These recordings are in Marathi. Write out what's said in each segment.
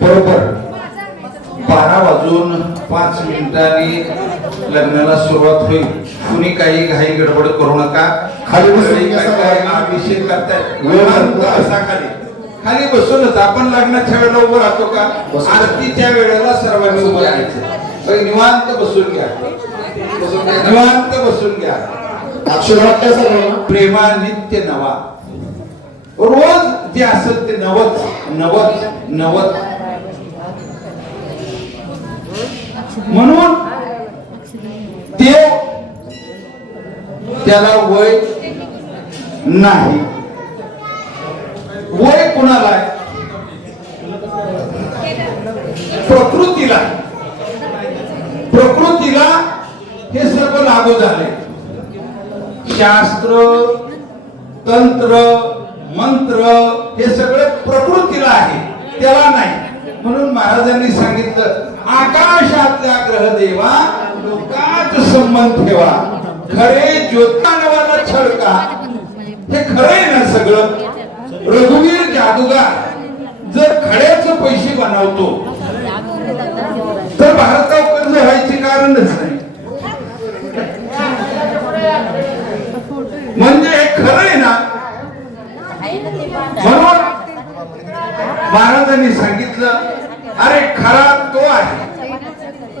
बरोबर 12:05 लग्नाला सुरुवात होईल. कुणी काही घाई गडबड करू नका. खाली बसून काय अभिषेक करताय असा खाली बसूनच आपण लग्नाच्या वेळेला उभं राहतो का? आरतीच्या वेळेला सर्वांनी उभं राहायचं. निवांत बसून घ्या, निवांत बसून घ्या. प्रेमा नित्य नवा, रोज जे असेल ते नवच नवच नवच. म्हणून देव त्याला वय नाही. वय कुणाला आहे? प्रकृतीला. प्रकृतीला हे सर्व लागू झाले. शास्त्र, तंत्र, मंत्र हे सगळे प्रकृतीला आहे, त्याला नाही. म्हणून महाराजांनी सांगितलं, आकाशातल्या ग्रहदेवा लोकांच संबंध ठेवा, खरे ज्योतिषाला छळका. हे खरंय ना सगळं? रघुवीर जादूगार जर खड्याचं पैसे बनवतो तर भारतावर कर्ज व्हायचे कारणच नाही. म्हणजे हे खरंय ना? म्हणून महाराजांनी सांगितलं, अरे खरा तो आहे,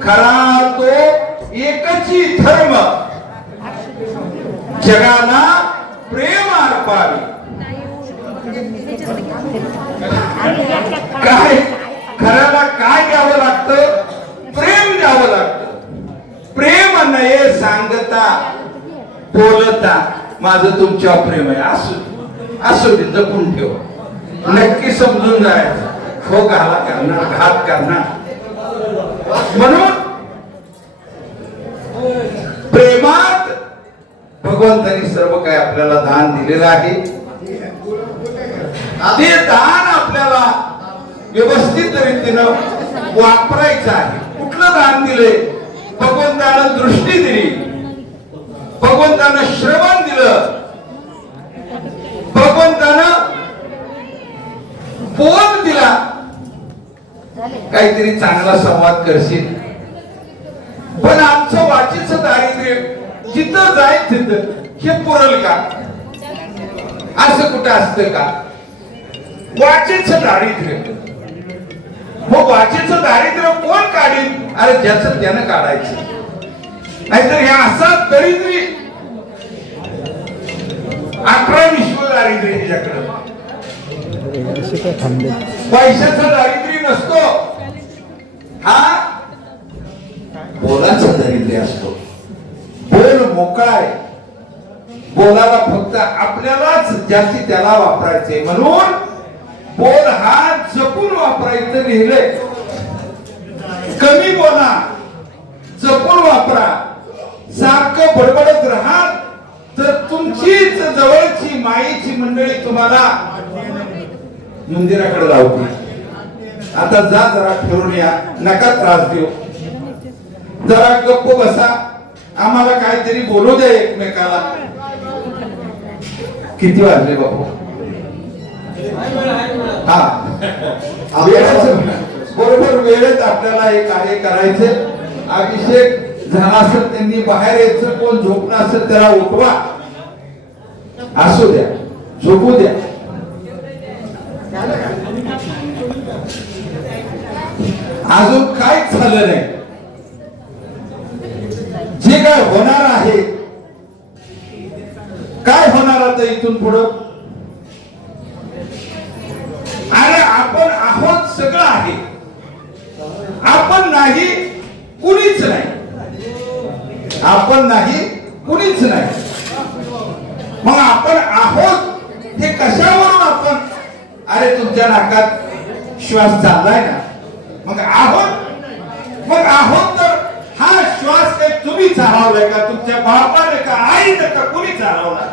खरा तो एकची धर्म, जगाला प्रेम अर्पावे. काय खऱ्याला काय द्यावं लागतं? प्रेम द्यावं लागतं. प्रेम नये सांगता बोलता माझं तुमच्यावर प्रेम आहे असू असू दे, जपून ठेवा. नक्की समजून जायचं, हो घाला करणार, घात करणार. म्हणून प्रेमात भगवंतांनी सर्व काही आपल्याला दान दिलेलं आहे. ते दान आपल्याला व्यवस्थित रीतीनं वापरायचं आहे. कुठलं दान दिले? भगवंतानं दृष्टी दिली, भगवंतानं श्रवण दिलं, भगवंतानं बोल दिला. काहीतरी चांगला संवाद करशील. पण आमचं वाचीचं दारिद्र्य जिथं जाय तिथं हे पुरल का? असं कुठं असतं का? वाचेचं दारिद्र्य, मग वाचेचं दारिद्र्य कोण काढील? अरे ज्याचं त्यानं काढायचं. नाहीतर ह्या असा दरिद्री 11 विश्व दारिद्र्य ह्याच्याकडं. पैशाचं दारिद्र्य नसतो, हा बोलाचं दारिद्र्य असतो. बोल मोकळाय, बोलाला फक्त आपल्यालाच ज्याची त्याला वापरायचे. म्हणून बोल हा जपून वापरायचं लिहिलंय. कमी बोला, जपून वापरा. सारखं बडबडत राहा तर तुमचीच जवळची माईची मंडळी तुम्हाला मंदिराकडे लावते. आता जा, जरा फिरून या, नका त्रास देऊ, जरा गप्प बसा, आम्हाला काहीतरी बोलू द्या एकमेकाला. किती वाजले बाबू? हा, बरोबर वेळेत आपल्याला हे कार्य करायचे. अभिषेक झाला असेल, त्यांनी बाहेर यायचं, कोण झोपणं असेल त्याला उठवा, असू द्या, झोपू द्या. अजून काहीच झालं नाही. जे काय होणार आहे, काय होणार आता इथून पुढं? अरे आपण आहोत, सगळं आहे. आपण नाही, कुणीच नाही. आपण नाही, कुणीच नाही. मग आपण आहोत हे कशावरून? आपण, अरे तुमच्या नाकात श्वास चाललाय ना, मग आहोत. मग आहोत तर हा श्वास काही तुम्ही चालवलाय का? तुमच्या बापाने का, आईने का, कुणी चालवला?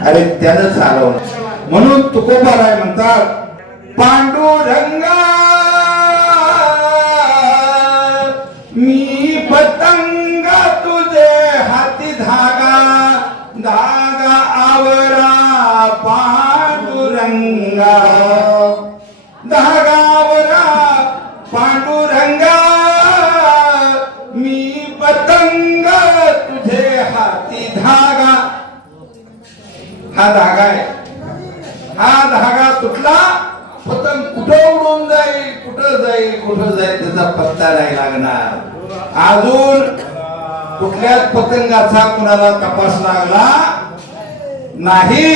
अरे त्यानं चालवलं. म्हणून तुकोबाराय म्हणतात, पांडुरंगा मी पतंगा तुझे हाती धागा, धागा आवरा पांडुरंगा. हा धागा आहे. हा धागा तुटला पतंग कुठं उडून जाईल, कुठं जाईल, कुठं जाईल त्याचा पत्ता नाही लागणार. अजून कुठल्याच पतंगाचा कुणाला तपास लागला नाही.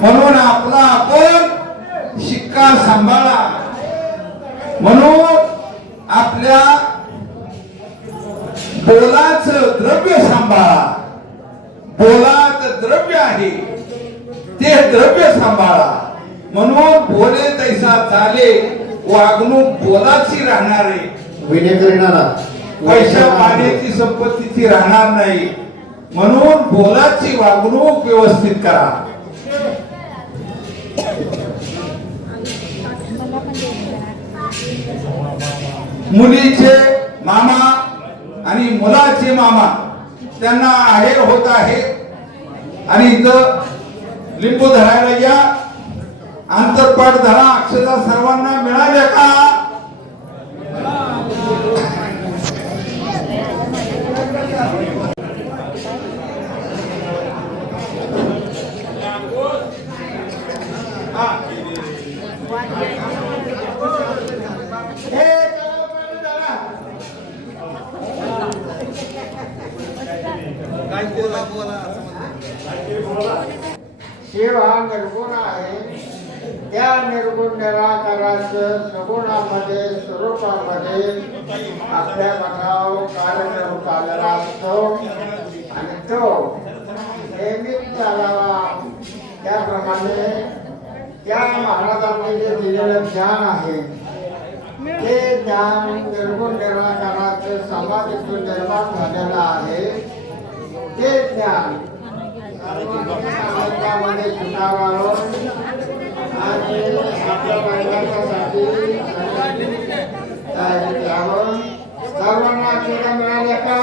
म्हणून आपला आपण शिक्का सांभाळा. म्हणून आपल्या बोलाचं द्रव्य सांभाळा. बोलात द्रव्य आहे ते द्रव्य सांभाळा. म्हणून बोले तैसा चाले, वागणूक बोलाची राहणार आहे. विनय करीनारा पैशा पाण्याची संपत्तीची राहणार नाही. म्हणून बोलाची वागणूक व्यवस्थित करा. मुलीचे मामा आणि मुलाचे मामा त्यांना आहेर होत आहे. आणि इथं लिंबू धरायला या. आंतरपाठ धरा. अक्षता सर्वांना मिळाल्या का? शिव हा निर्गुण आहे. त्या निर्गुण निराकाराचं सगुणामध्ये स्वरूपामध्ये आपल्या मठावर कार्यक्रम चालला असतो आणि तो नेहमीच चालावा. त्याप्रमाणे त्या महाराजांनी जे दिलेलं ज्ञान आहे ते ज्ञान निर्गुण निराकाराचं समाधीतून निर्माण झालेलं आहे. ते ज्ञान मध्ये सुधारावं आणि आपल्या महिलांसाठी द्यावं. सर्वांना अक्षता मिळाल्या का?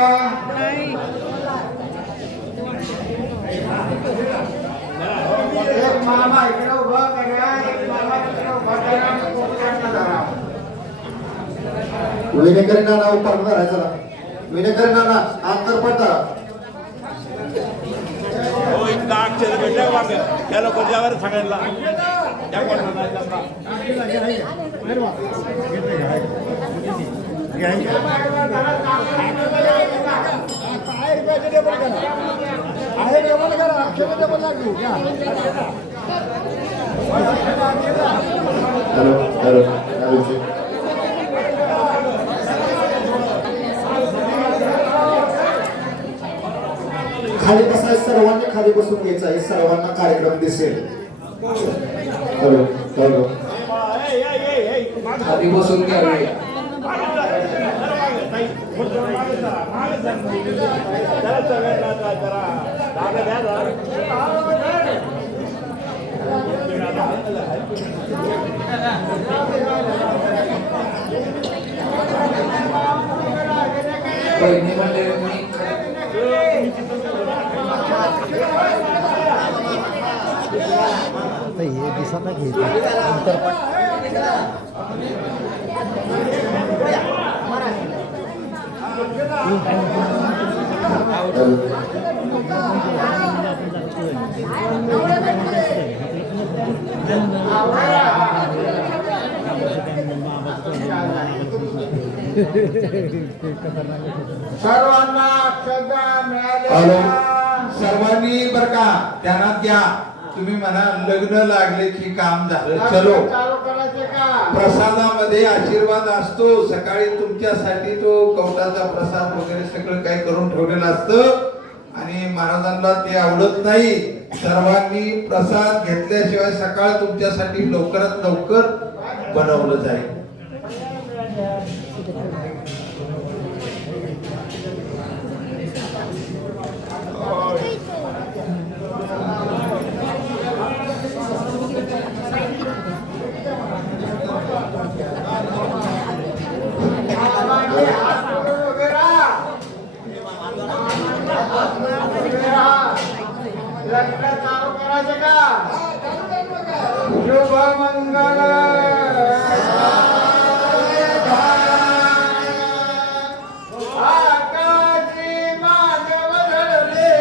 एक मामा इकडे उभा करा, एक मामा तिकडे उभा करा आणि कोपऱ्यातनं धरा. विनय करीनारा उपाट धरायचा. विनय करीनारा आंतरपाठ धरा. या लोकांच्यावर सांगायला खाली बसायचं. सर्वांनी खाली बसून घ्यायचं आहे. सर्वांना कार्यक्रम दिसेल. खाली बसून घ्यावे. बहिणी म्हणजे हे दिसत नाही आंतरपाठ. सर्वांना अक्षता मिळाल्या. सर्वांनी बर का ध्यानात घ्या. तुम्ही म्हणा लग्न लागले की काम झालं. चलो चालू करायचे का? प्रसादामध्ये आशीर्वाद असतो. सकाळी तुमच्यासाठी तो कवटाचा प्रसाद वगैरे सगळं काही करून ठेवलेलं असतं आणि महाराजांना ते आवडत नाही. सर्वांनी प्रसाद घेतल्याशिवाय सकाळ तुमच्यासाठी लवकरात लवकर बनवलं जाईल. लग्न चालू करायचं का? शुभ मंगल आकाशी मानव धरले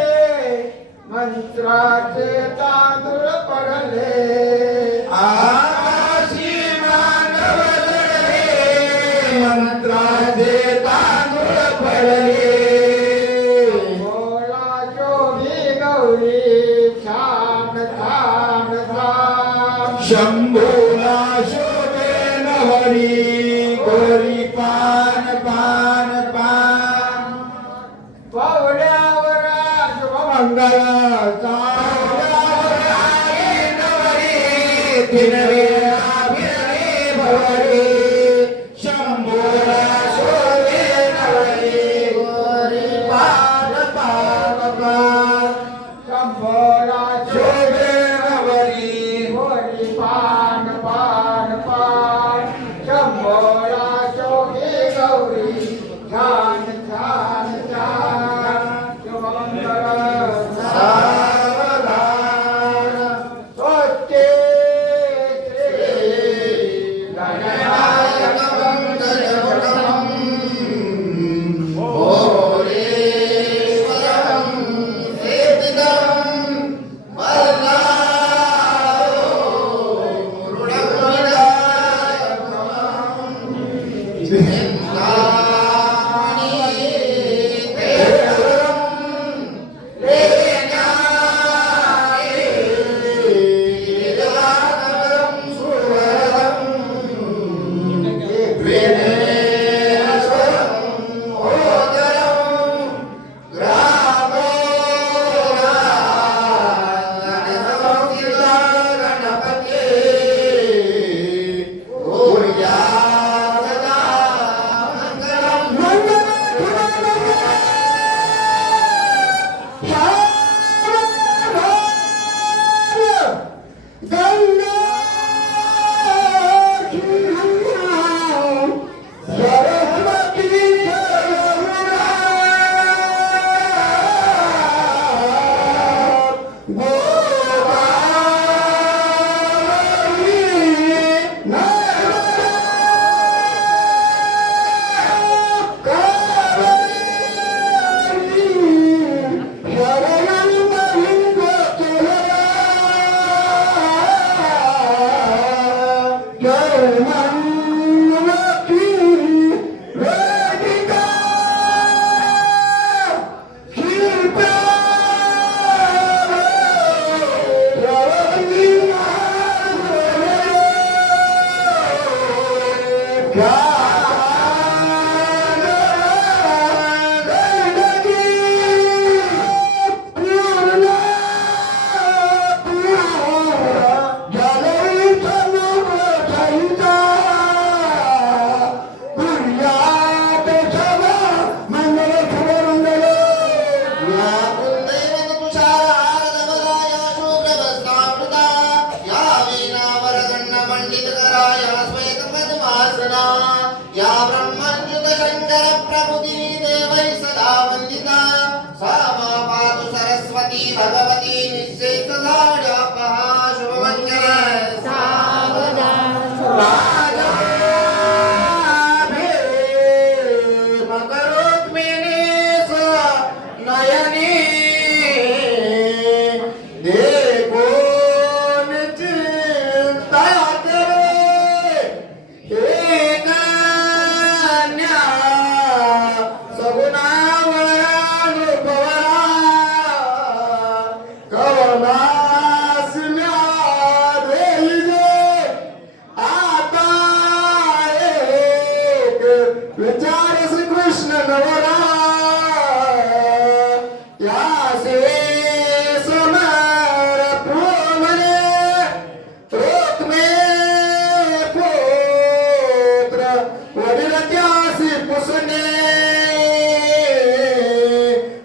गोरी गोरी पान पान पान पावल्यावर शुभमंगल चावल्यावर आई नवरी दिनवे अभिनवी भवरी शंभोला शोभे नवरी गोरी पान पान पान शंभोला शोभे नवरी गोरी पान पान पान शंभोला शोभे गौरी छान छान छान शुभमंगल सावधान स्वस्ति श्री गणनायक मंगलम या ब्रह्मच्युत शंकर प्रभुती देवै सदा वंदिता सा मा पातु सरस्वती भगवती निश्चेत धाड्यापहा शुभमंगल सावधान राजाभे मकरोत्मिनीस नयनी देखोन चिंता करे हे कन्या सगुणावरानुभवरा कवनास्म्या देईजे आता एक विचार श्री कृष्ण नवरा यासे समर प्रोमने रोकमे पुत्र वडील त्यासी पुसणे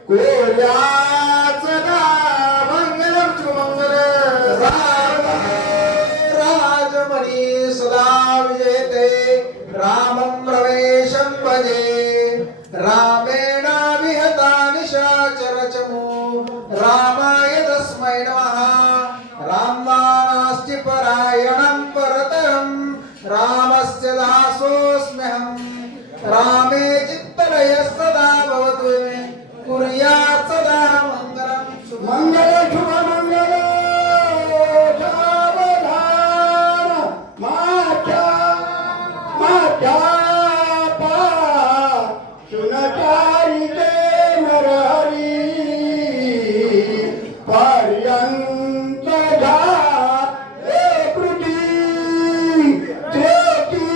कोर्याच मंगलम मंगल राजमणी सदा विजयते रामं प्रवेशं भजे रामेण विहता निशाचरचमु रामाय तस्मै नमः रामनास्ति परायणं परतरं रामस्य दासोऽस्म्यहं रामे चित्तलय सदा भवतु कुर्यात् सदा मङ्गलं मङ्गल शुभ मङ्गल सावधान माता पा सुनकारिते नरहरी पर्यंत जा ए पृथ्वी ज्योती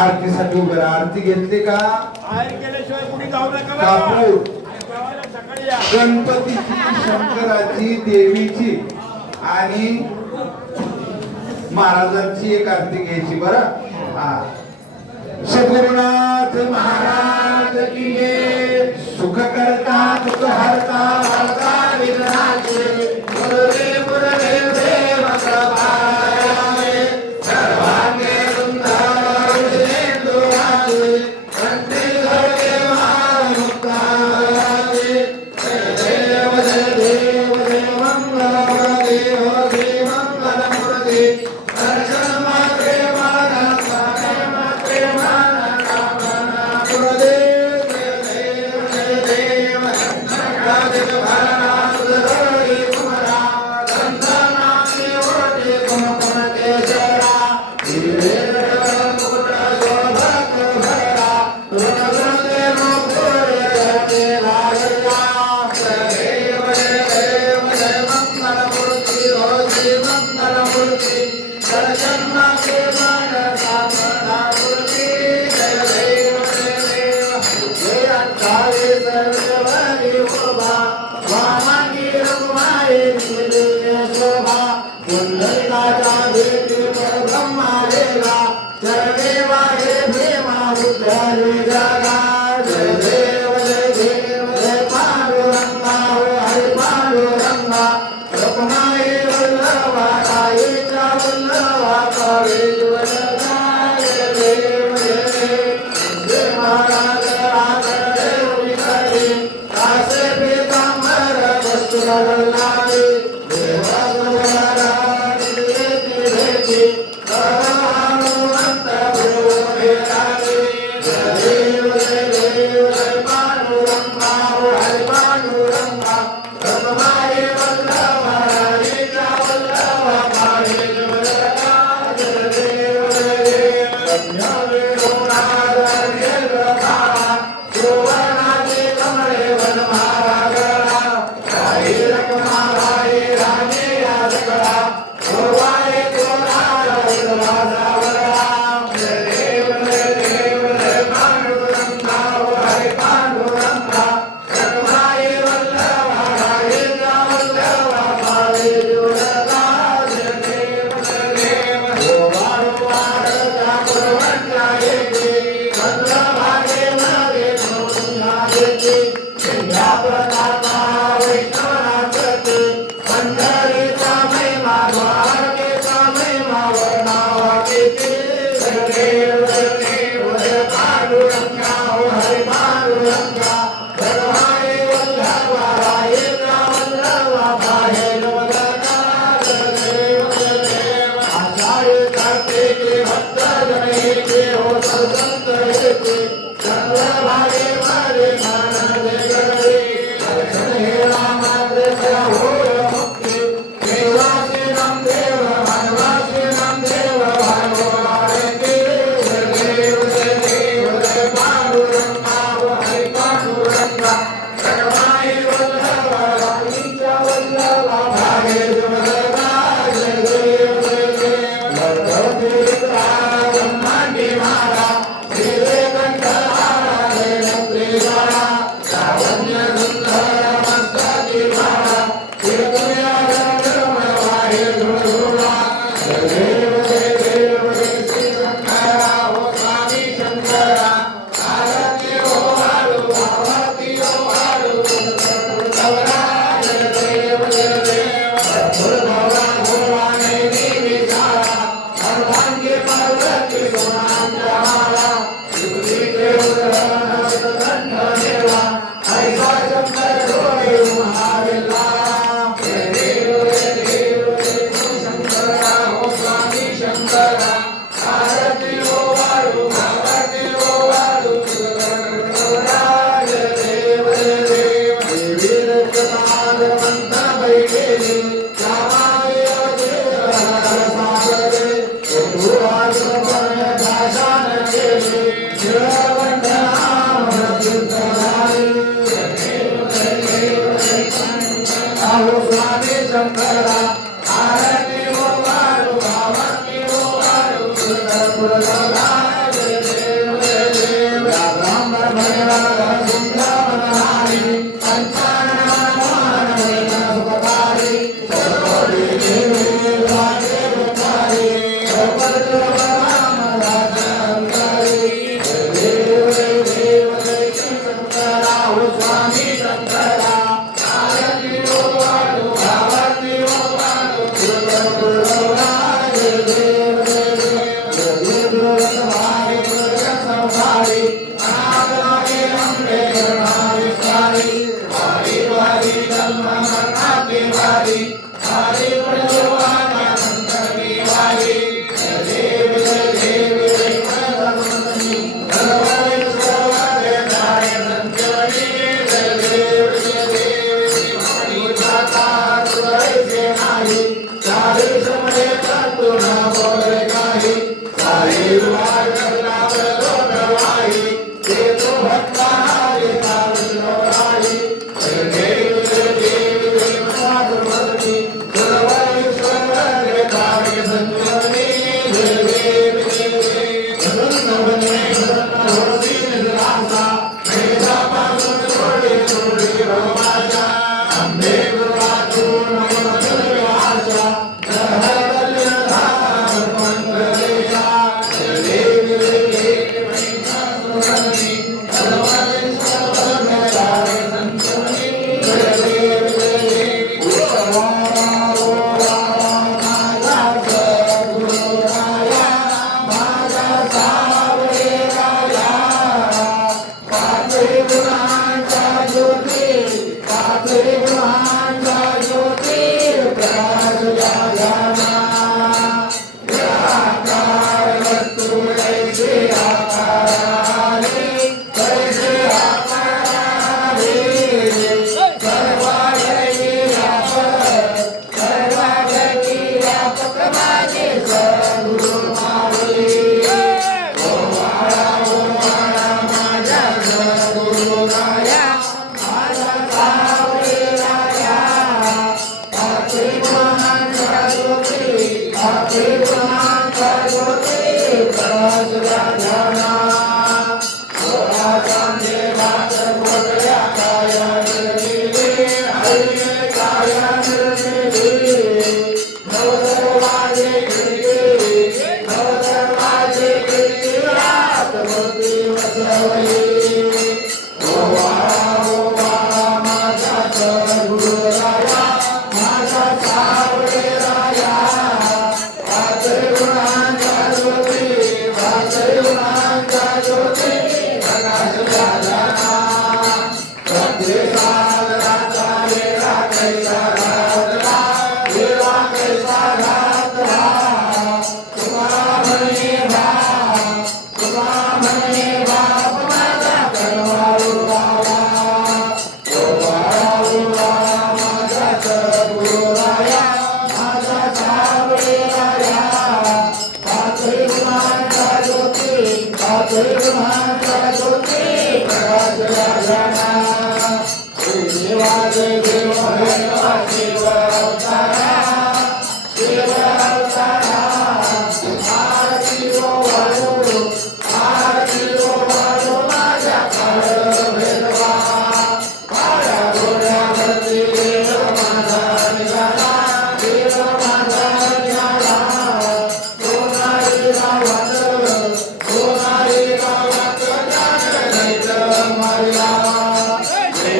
आरतीसाठी उभे राहा. आरती घेतली का? बाहेर गेल्याशिवाय कुणी जाऊ नका बरं. कापूर जेवायला सकाळी या. गणपतीची, शंकराची, देवीची आणि महाराजांची एक आरती घ्यायची बरं. हा. सद्गुरुनाथ महाराज की जय. सुख करता दुःख हरता हरता विघ्नाचे मुरली मुरली देव प्रभाते सर्वांगे वृंदावने दुराचे कंठी धरके महामुक्ताचे देव देव देव मंगलमूर्ती होती मंगलमूर्ती दर्शन मात्रे मानसा मात्रे मानसा गुरुदेव देव देव जगत भरणा सुधरोई कुमरा संतनामी होते कुम कुम केशरा मुकुट शोभक भरा ऋण गुणते मुकुरे रटे लागला देव देव जय मंगलमूर्ती होती मंगलमूर्ती दर्शन मात्रे मानसा मूर्ती जय देव देव जय अंकारे सर्वरी शोभा वामांगी रघुमाये निलय शोभा कुंडलिकाचा भेटी परब्रह्मालेला चरणे वाहे भीमा उद्धारे जगा जय देव जय पांडुरंगा हो हरि पांडुरंगा रघुमाये वल्लभा रायेच्या वल्लभा करे जीवनदा जय देव जय महाराज देव विकारी कासे पीतांबर वस्तु बदलावे देवा गुरुवारा निलेती भेटी हनुमंत गुरु भेटावे जय देव जय पांडुरंगा हो हरि पांडुरंगा रघुमाये वल्लभा रायेच्या वल्लभा करे जीवनदा जय देव रम्यावे होणार निर्भरा सुवर्णाचे कमळे वनमाला गळा राही रखमा राही राणी यादकळा गोवाळे गोराळ विलासा वरळा जय देव जय पांडुरंगा हो हरि पांडुरंगा रखमाये वल्लभा रायेच्या वल्लभा करे जीवनदा जय देव गोवाळो वाढता गुरुवंता येते चंद्रभागे मध्ये सोडून येते सिंहा प्रतापा वैष्णवनाथते पंढरीचा महिमा द्वारकेचा महिमा वर्णावा येते जय देव जय पांडुरंगा हो हरि पांडुरंगा रघुमाये Hare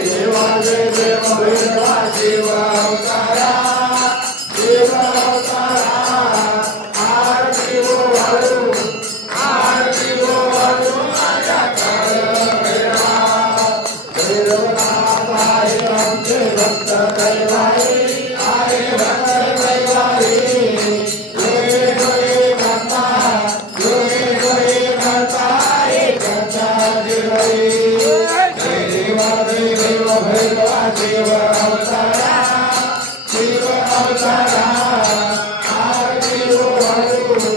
देवा जय देव भैरवा शिव अवतारा शिव अवतारा आरती हो वाळू आरती हो वाळू माझ्या काळ भैरवा भैरवनाथ आहे आमचे भक्त कैवारी आहे भक्त कैवारी डोळे डोळे करता डोळे डोळे करता एकाचा जिगरी देवा देव भैरवा शिव अवतारा शिव अवतारा आरती हो वाळू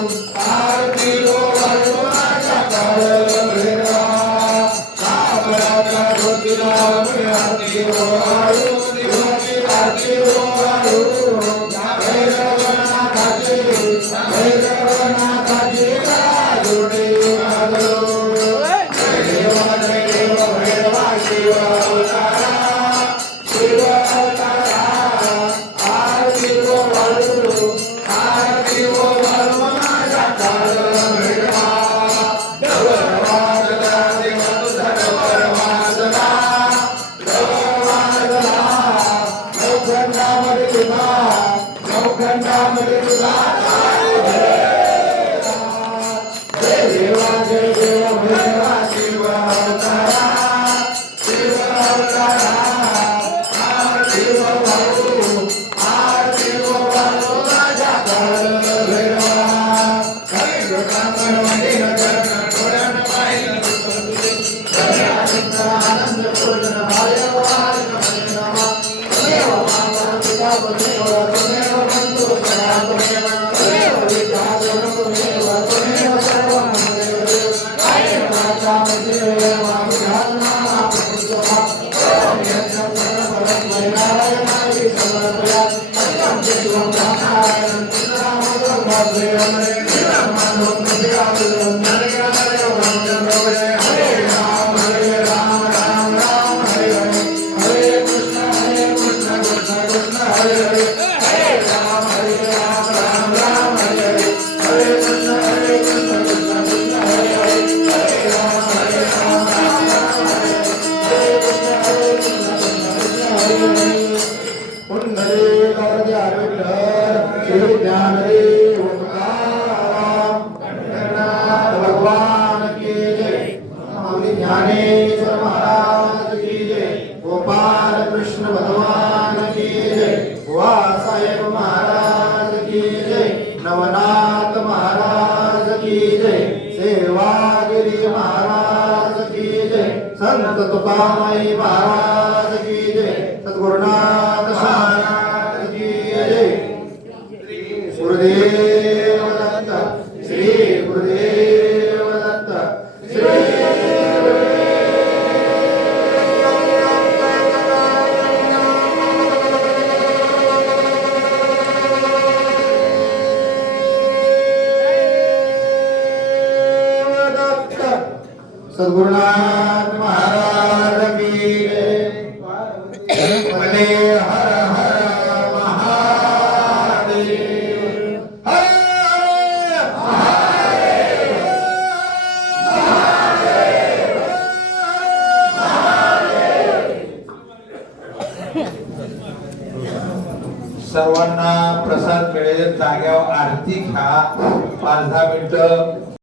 आरती हो वाळू माझ्या काळ भैरवा कापडाचा धोतीला मी आरती हो वाळू दिवाची आरती हो वाळू भैरवनाथाची जोडे मागलो देवा जय देव भैरवा शिव अवतारा शिव अवतारा आरती हो वाळू आरती हो वाळू माझ्या काळ भैरवा डवर वाजला देवा तुझा डवर वाजला नवखंडामध्ये तुझा जय देवा जय देव भैरवा शिव अवतारा शिव अवतारा आरती हो वाळू आरती हो वाळू माझ्या काळ भैरवा आनंद भोजन भायव देव माता पिता बंधु त्वमेव बंधु सदा त्वमेव त्वमेव पिता त्वमेव त्वमेव सर्वं त्वमेव आयेन वाचा मधुरेव मामुधात्मा मापुरुषः ओम यज्ञं परमं नारायणाय समर्पया अत्यं चित्तं नारायणं चिन्तामो भद्रेयं मानवं प्रत्यागतं नरकाय वन्दं हरे राम राम राम हरे हरे हरे कृष्ण कृष्ण कृष्ण हरे हरे हरे राम राम राम हरे हरे हरे कृष्ण कृष्ण कृष्ण हरे हरे हरे राम राम हरे हरे कृष्ण कृष्ण हरे हरे पुंडरे गौरद्या विठ्ठल श्री ज्ञानदेव तुकाराम गणनाथ भगवान की जय स्वामी ज्ञानेश्वर महाराज की जय गोपाल कृष्ण भगवान की जय वासाहेब महाराज की जय नवनाथ महाराज की जय सेवागिरी महाराज की जय संत तुकामई महाराज की जय सद्गुरुनाथ महाराज की जय गुरुदेव दत्त श्री गुरुदेव दत्त श्री सद्गुरुनाथ महाराज की जय भले हर हर महादेव हर सर्वांना प्रसाद मिळेल जाग्यावर आरती घ्या 5-10 मिनिटं